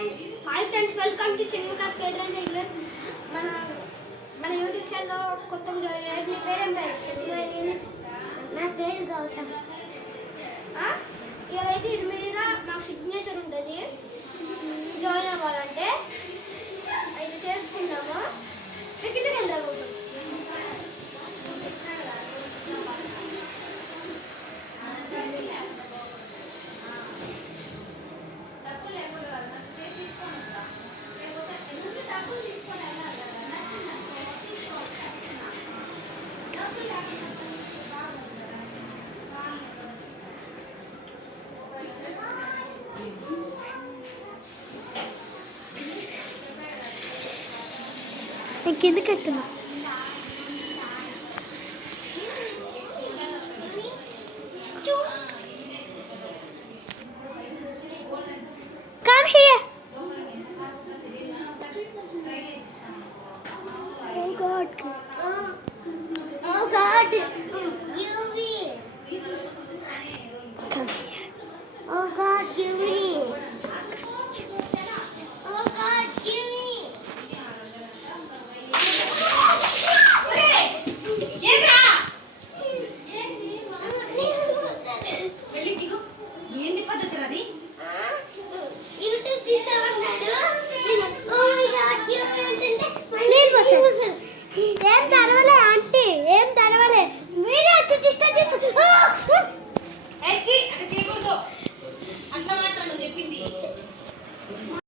Hi friends, welcome to Srinivas catering regular. మన మన YouTube ఛానల్లో కొత్తగా జాయిన్ అయ్యారు. మీ పేరేం పేరు? నా పేరు గౌతమ్. ఇదైతే ఇటు మీద నాకు సిగ్నేచర్ ఉంటుంది. జాయిన్ అవ్వాలంటే అయితే చేసుకుందాము. టికెట్ వెళ్దాము. నేను కిందకి ఎత్తున్నా. Come here. Oh God. Oh God. Give me. Come here. Oh God, give me. Oh God, give me. ఏంది పద్ధతి అది? YouTube తీసామన్నాడు. Oh my God, give me అంటే నేను ఏం తర్వాత